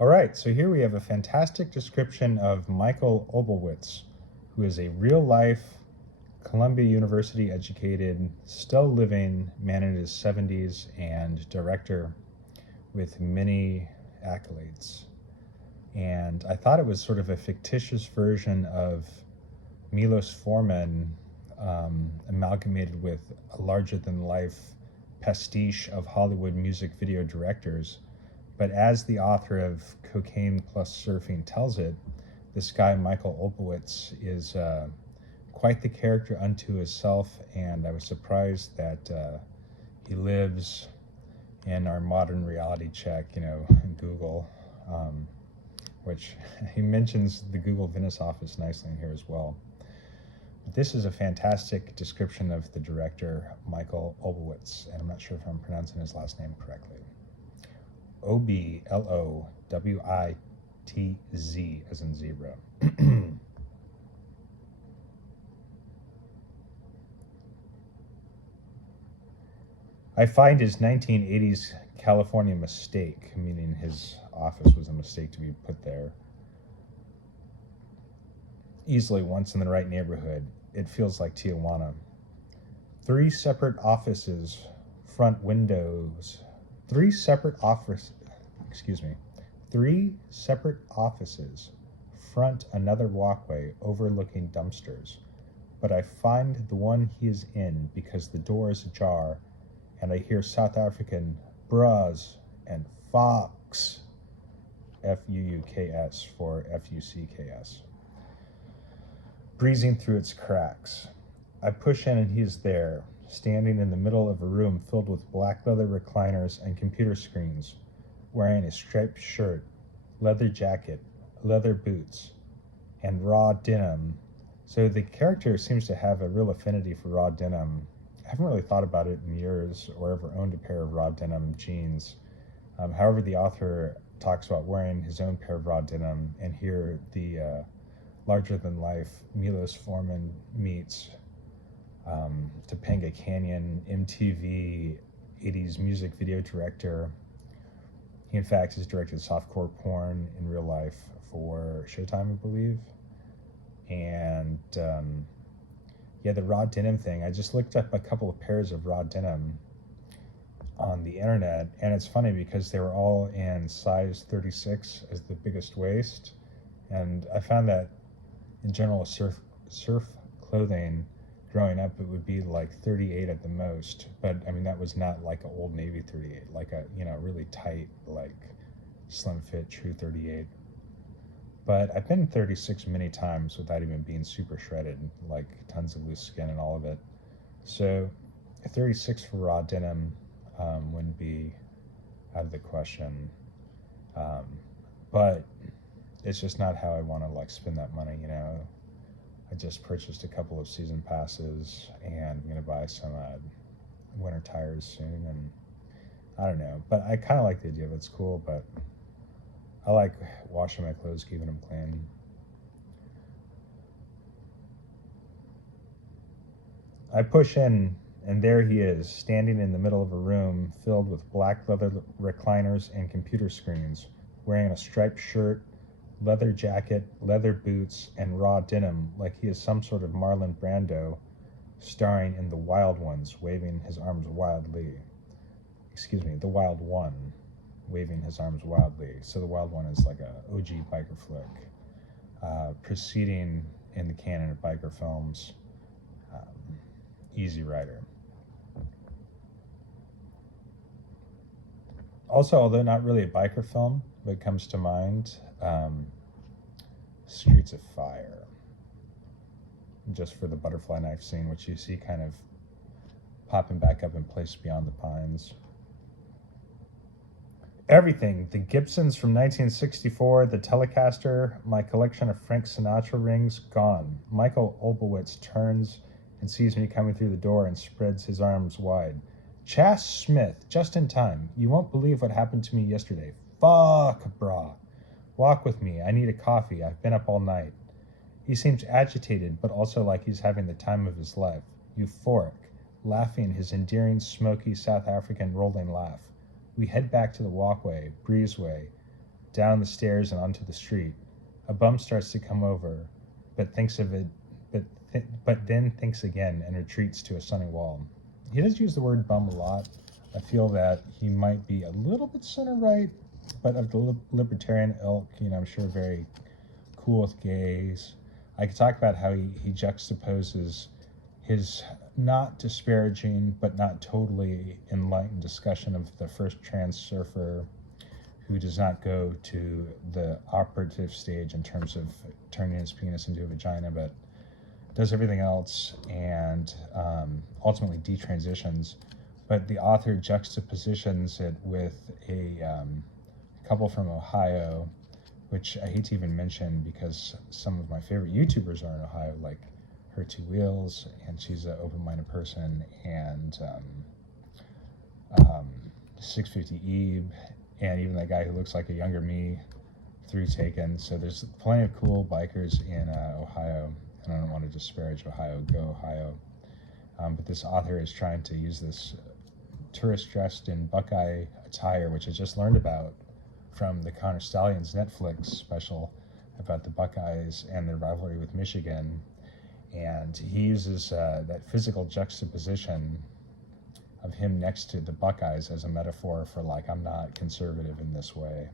All right, so here we have a fantastic description of Michael Oblowitz, who is a real-life Columbia University educated, still living man in his 70s and director with many accolades. And I thought it was sort of a fictitious version of Milos Forman, amalgamated with a larger-than-life pastiche of Hollywood music video directors. But as the author of Cocaine Plus Surfing tells it, this guy, Michael Oblowitz, is quite the character unto himself, and I was surprised that he lives in our modern reality check, in Google, which he mentions the Google Venice office nicely in here as well. But this is a fantastic description of the director, Michael Oblowitz, and I'm not sure if I'm pronouncing his last name correctly. Oblowitz, as in zebra. I find his 1980s California mistake, meaning his office was a mistake to be put there, easily once in the right neighborhood. It feels like Tijuana. Three separate offices front another walkway overlooking dumpsters. But I find the one he is in because the door is ajar and I hear South African bras and fox, F-U-U-K-S for F-U-C-K-S, breezing through its cracks. I push in and he is there, standing in the middle of a room filled with black leather recliners and computer screens, wearing a striped shirt, leather jacket, leather boots, and raw denim. So the character seems to have a real affinity for raw denim. I haven't really thought about it in years or ever owned a pair of raw denim jeans. However, the author talks about wearing his own pair of raw denim, and here the larger-than-life Milos Forman meets Topanga Canyon, MTV, 80s music video director. He, in fact, has directed softcore porn in real life for Showtime, I believe. And the raw denim thing, I just looked up a couple of pairs of raw denim on the internet, and it's funny because they were all in size 36 as the biggest waist. And I found that in general, surf clothing, growing up, it would be like 38 at the most. But I mean, that was not like an Old Navy 38, like a, really tight, like slim fit, true 38. But I've been 36 many times without even being super shredded, like tons of loose skin and all of it. So a 36 for raw denim wouldn't be out of the question. But it's just not how I want to like spend that money, I just purchased a couple of season passes and I'm going to buy some winter tires soon, and I don't know. But I kind of like the idea of it. It's cool, but I like washing my clothes, keeping them clean. I push in, and there he is, standing in the middle of a room filled with black leather recliners and computer screens, wearing a striped shirt, leather jacket, leather boots, and raw denim, like he is some sort of Marlon Brando starring in The Wild Ones, waving his arms wildly. The Wild One, waving his arms wildly. So The Wild One is like a OG biker flick, preceding in the canon of biker films, Easy Rider. Also, although not really a biker film, but comes to mind, Streets of Fire, just for the butterfly knife scene, which you see kind of popping back up in Place Beyond the Pines. Everything, the Gibsons from 1964, the Telecaster, my collection of Frank Sinatra rings, gone. Michael Oblowitz turns and sees me coming through the door and spreads his arms wide. Chas Smith, just in time. You won't believe what happened to me yesterday. Fuck, brah. Walk with me. I need a coffee. I've been up all night. He seems agitated, but also like he's having the time of his life. Euphoric, laughing his endearing, smoky South African rolling laugh. We head back to the walkway, breezeway, down the stairs and onto the street. A bum starts to come over, but thinks of it, but then thinks again and retreats to a sunny wall. He does use the word bum a lot. I feel that he might be a little bit center-right, but of the libertarian ilk, I'm sure very cool with gays. I could talk about how he juxtaposes his not disparaging but not totally enlightened discussion of the first trans surfer who does not go to the operative stage in terms of turning his penis into a vagina, but does everything else and ultimately detransitions. But the author juxtapositions it with a couple from Ohio, which I hate to even mention because some of my favorite YouTubers are in Ohio, like Her Two Wheels, and she's an open-minded person, and 650 Ebe, and even that guy who looks like a younger me through Taken. So there's plenty of cool bikers in Ohio, and I don't want to disparage Ohio. Go Ohio. But this author is trying to use this tourist dressed in Buckeye attire, which I just learned about from the Connor Stallions Netflix special about the Buckeyes and their rivalry with Michigan. And he uses that physical juxtaposition of him next to the Buckeyes as a metaphor for, like, I'm not conservative in this way.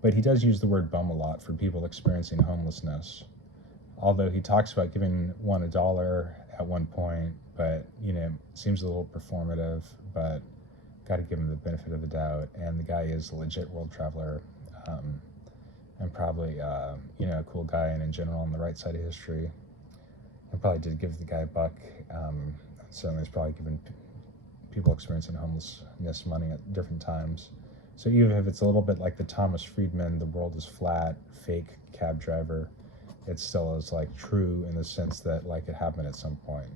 But he does use the word bum a lot for people experiencing homelessness. Although he talks about giving one $1 at one point, but, seems a little performative, but got to give him the benefit of the doubt. And the guy is a legit world traveler, and probably, a cool guy, and in general on the right side of history. I probably did give the guy a buck. So he's probably given people experiencing homelessness money at different times. So even if it's a little bit like the Thomas Friedman, the world is flat, fake cab driver, it still is like true in the sense that like it happened at some point,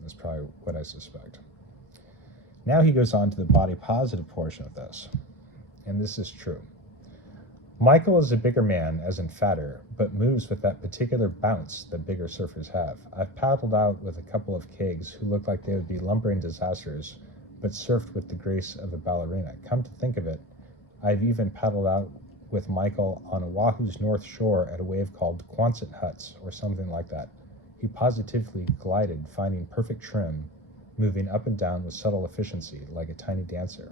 that's probably what I suspect. Now he goes on to the body positive portion of this. And this is true. Michael is a bigger man, as in fatter, but moves with that particular bounce that bigger surfers have. I've paddled out with a couple of kegs who looked like they would be lumbering disasters, but surfed with the grace of a ballerina. Come to think of it, I've even paddled out with Michael on Oahu's north shore at a wave called Quonset Huts, or something like that. He positively glided, finding perfect trim, moving up and down with subtle efficiency, like a tiny dancer.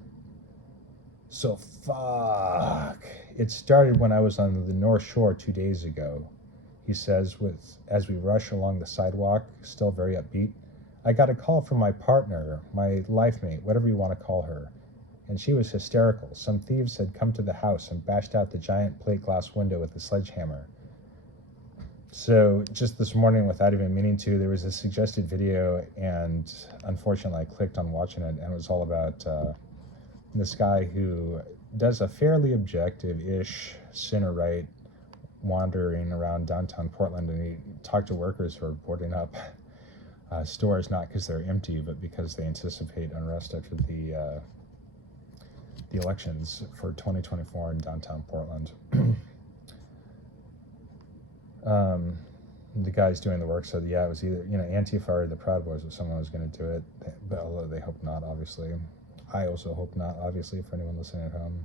So fuck. It started when I was on the North Shore 2 days ago, he says, as we rush along the sidewalk, still very upbeat. I got a call from my partner, my life mate, whatever you want to call her, and she was hysterical. Some thieves had come to the house and bashed out the giant plate glass window with a sledgehammer. So just this morning, without even meaning to, there was a suggested video, and unfortunately I clicked on watching it, and it was all about this guy who does a fairly objective-ish center-right wandering around downtown Portland, and he talked to workers who are boarding up stores, not because they're empty, but because they anticipate unrest after the elections for 2024 in downtown Portland. The guy's doing the work, so yeah, it was either Antifa or the Proud Boys or someone was going to do it, but although they hope not, obviously. I also hope not, obviously, for anyone listening at home.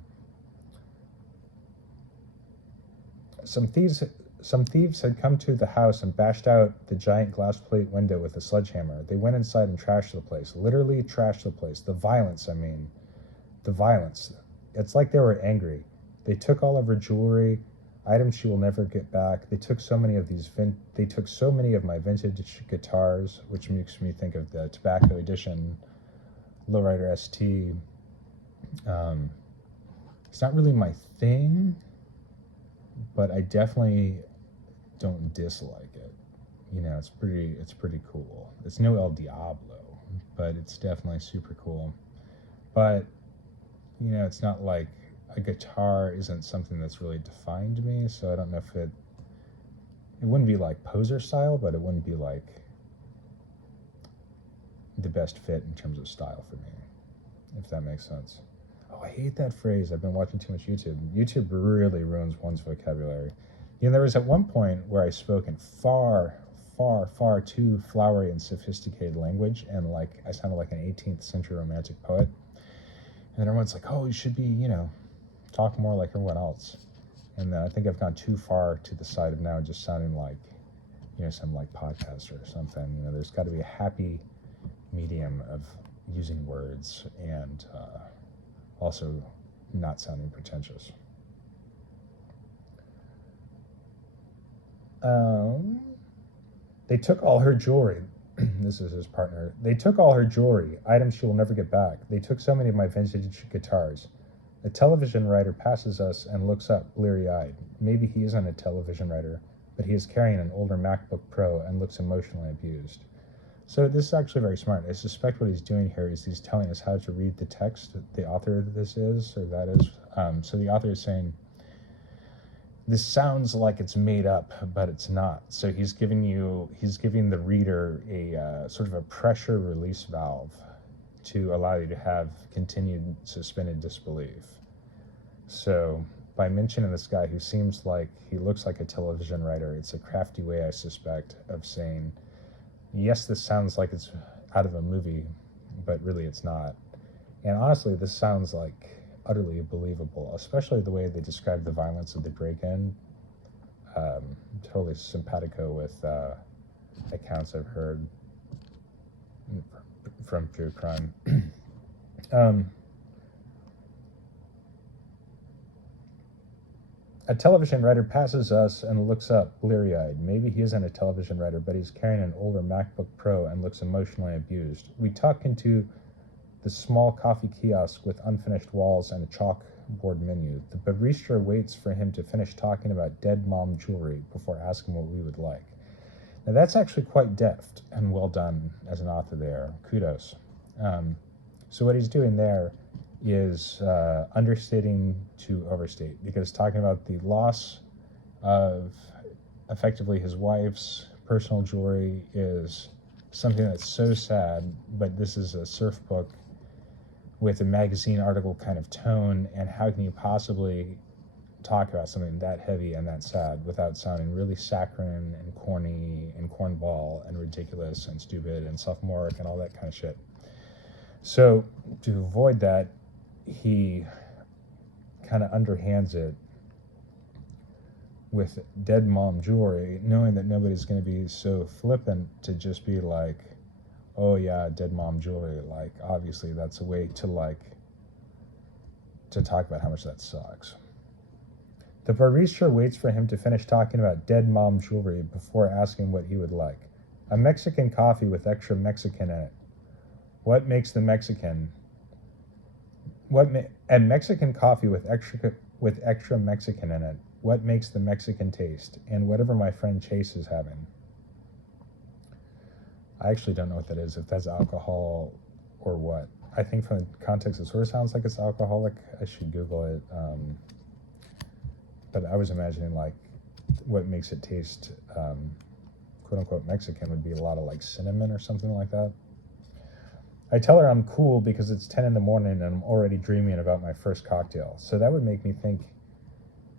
Some thieves had come to the house and bashed out the giant glass plate window with a sledgehammer. They went inside and trashed the place, literally trashed the place. The violence, the violence. It's like they were angry. They took all of her jewelry, items she will never get back. They took so many of my vintage guitars, which makes me think of the Tobacco Edition Lowrider ST. It's not really my thing, but I definitely don't dislike it. It's pretty cool. It's no El Diablo, but it's definitely super cool. But it's not like a guitar isn't something that's really defined me, so I don't know if it wouldn't be like poser style, but it wouldn't be like the best fit in terms of style for me, if that makes sense. Oh, I hate that phrase. I've been watching too much YouTube. YouTube really ruins one's vocabulary. There was at one point where I spoke in far, far, far too flowery and sophisticated language, and like I sounded like an 18th century romantic poet. And everyone's like, oh, you should be, talk more like everyone else. And then I think I've gone too far to the side of now just sounding like, some like podcaster or something. There's got to be a happy medium of using words and also not sounding pretentious. They took all her jewelry. This is his partner. They took all her jewelry, items she will never get back. They took so many of my vintage guitars. A television writer passes us and looks up, bleary-eyed. Maybe he isn't a television writer, but he is carrying an older MacBook Pro and looks emotionally abused. So this is actually very smart. I suspect what he's doing here is he's telling us how to read the text that the author of this is, or that is. So the author is saying, this sounds like it's made up, but it's not. So he's giving the reader a sort of a pressure release valve to allow you to have continued suspended disbelief. So by mentioning this guy who seems like he looks like a television writer, it's a crafty way, I suspect, of saying, yes, this sounds like it's out of a movie, but really it's not. And honestly, this sounds like utterly believable, especially the way they describe the violence of the break-in. Totally simpatico with accounts I've heard from true crime. A television writer passes us and looks up, bleary-eyed. Maybe he isn't a television writer, but he's carrying an older MacBook Pro and looks emotionally abused. We tuck into the small coffee kiosk with unfinished walls and a chalkboard menu. The barista waits for him to finish talking about dead mom jewelry before asking what we would like. Now that's actually quite deft and well done as an author there. Kudos. So what he's doing there is understating to overstate, because talking about the loss of effectively his wife's personal jewelry is something that's so sad, but this is a surf book with a magazine article kind of tone, and how can you possibly talk about something that heavy and that sad without sounding really saccharine and corny and cornball and ridiculous and stupid and sophomoric and all that kind of shit. So to avoid that, he kind of underhands it with dead mom jewelry, knowing that nobody's going to be so flippant to just be like, oh yeah, dead mom jewelry. Like, obviously that's a way to talk about how much that sucks. The barista waits for him to finish talking about dead mom jewelry before asking what he would like. A Mexican coffee with extra Mexican in it. What makes the Mexican? A Mexican coffee with extra Mexican in it. What makes the Mexican taste? And whatever my friend Chase is having. I actually don't know what that is, if that's alcohol or what. I think from the context it sort of sounds like it's alcoholic. I should Google it. But I was imagining like what makes it taste quote unquote Mexican would be a lot of like cinnamon or something like that. I tell her I'm cool because it's 10 in the morning and I'm already dreaming about my first cocktail. So that would make me think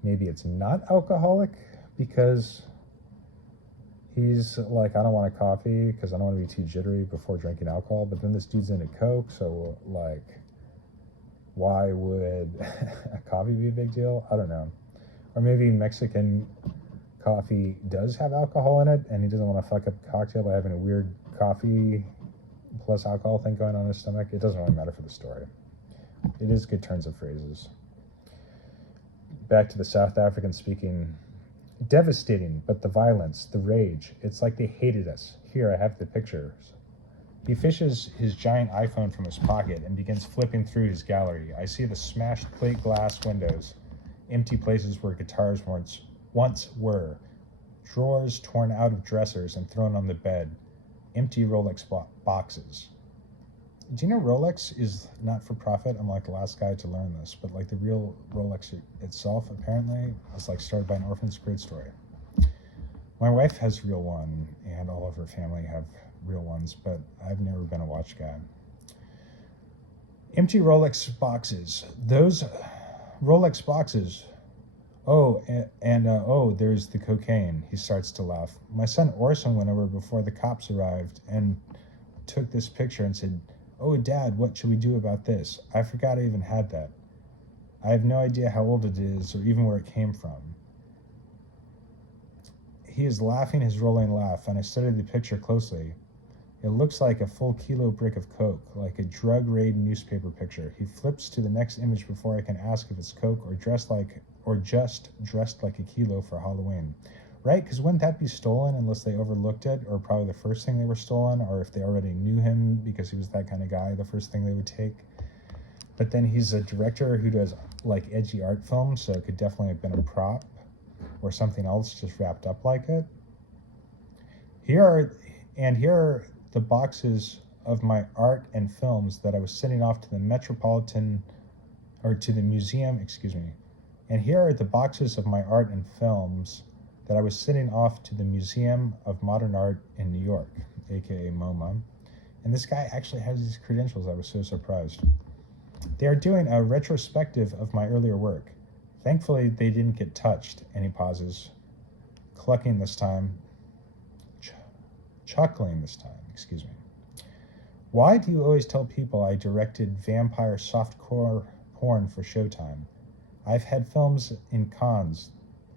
maybe it's not alcoholic, because he's like, I don't want a coffee because I don't want to be too jittery before drinking alcohol. But then this dude's into Coke, so like, why would a coffee be a big deal? I don't know. Or maybe Mexican coffee does have alcohol in it and he doesn't want to fuck up a cocktail by having a weird coffee plus alcohol thing going on in his stomach. It doesn't really matter for the story. It is good turns of phrases. Back to the South African speaking. Devastating, but the violence, the rage, it's like they hated us. Here, I have the pictures. He fishes his giant iPhone from his pocket and begins flipping through his gallery. I see the smashed plate glass windows, empty places where guitars once were, drawers torn out of dressers and thrown on the bed, empty Rolex boxes. Do you know Rolex is not for profit? I'm like the last guy to learn this, but like the real Rolex itself apparently is like started by an orphan. It's a great story. My wife has a real one and all of her family have real ones, but I've never been a watch guy. Empty Rolex boxes. Those Rolex boxes. Oh, and there's the cocaine. He starts to laugh. My son Orson went over before the cops arrived and took this picture and said, Oh, Dad, what should we do about this? I forgot I even had that. I have no idea how old it is or even where it came from. He is laughing his rolling laugh, and I study the picture closely. It looks like a full kilo brick of coke, like a drug raid newspaper picture. He flips to the next image before I can ask if it's coke or just dressed like a kilo for Halloween. Right? Because wouldn't that be stolen unless they overlooked it, or probably the first thing they were stolen, or if they already knew him because he was that kind of guy, the first thing they would take. But then he's a director who does like edgy art films, so it could definitely have been a prop or something else just wrapped up like it. Here are the boxes of my art and films that I was sending off to the museum, And here are the boxes of my art and films that I was sending off to the Museum of Modern Art in New York, aka MoMA. And this guy actually has these credentials. I was so surprised. They are doing a retrospective of my earlier work. Thankfully, they didn't get touched. And he pauses, chuckling this time. Why do you always tell people I directed vampire softcore porn for Showtime? I've had films in Cannes,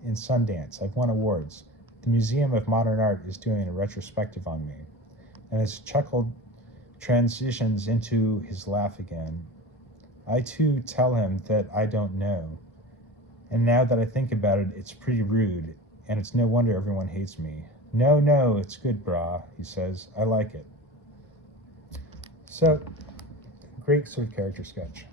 in Sundance. I've won awards. The Museum of Modern Art is doing a retrospective on me. And his chuckle transitions into his laugh again. I too tell him that I don't know. And now that I think about it, it's pretty rude, and it's no wonder everyone hates me. No, it's good, brah, he says. I like it. So, great sort of character sketch.